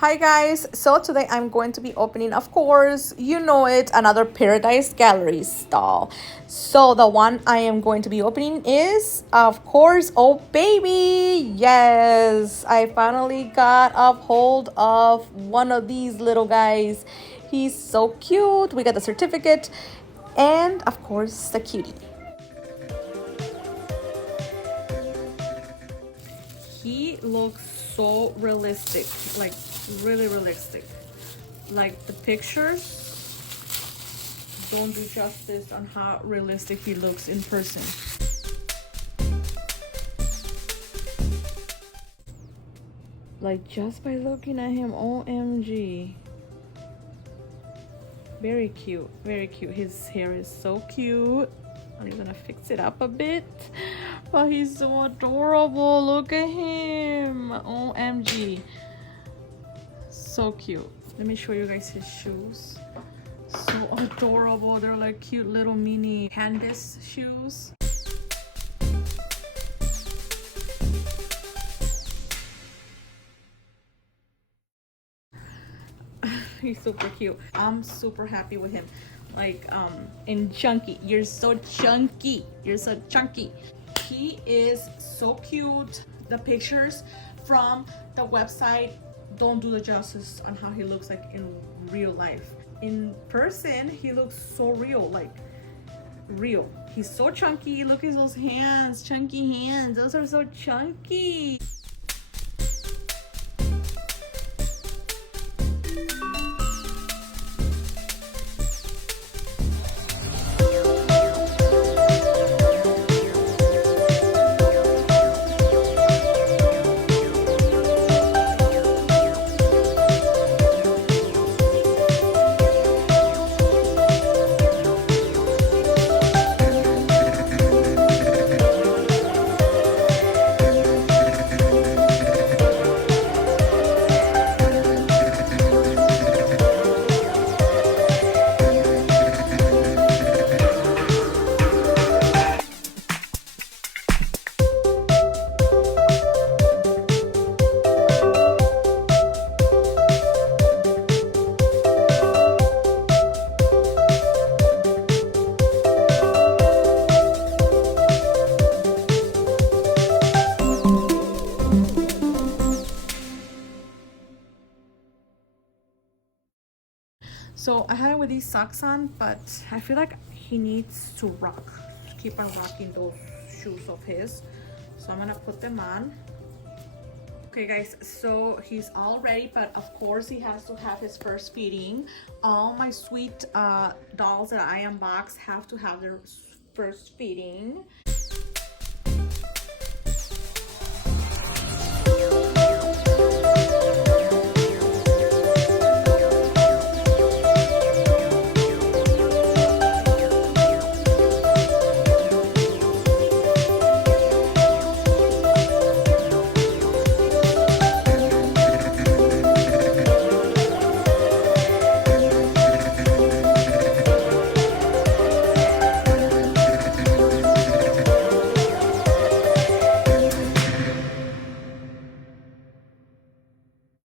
Hi guys, so today I'm going to be opening, of course, you know it, another Paradise Gallery stall. So the one I am going to be opening is, of course, oh baby, yes, I finally got a hold of one of these little guys. He's so cute. We got the certificate and, of course, the cutie. He looks so realistic, like really realistic. Like the pictures don't do justice on how realistic he looks in person. Like just by looking at him, OMG. Very cute, very cute. His hair is so cute. I'm gonna fix it up a bit, but he's so adorable. Look at him, OMG. So cute. Let me show you guys his shoes. So adorable. They're like cute little mini canvas shoes. He's super cute. I'm super happy with him. Like and chunky. You're so chunky. You're so chunky. He is so cute. The pictures from the website don't do the justice on how he looks like in real life. In person, he looks so real, like real. He's so chunky. Look at those hands, chunky hands. Those are so chunky. So I have him with these socks on, but I feel like he needs to keep on rocking those shoes of his. So I'm gonna put them on. Okay guys, so he's all ready, but of course he has to have his first feeding. All my sweet dolls that I unbox have to have their first feeding.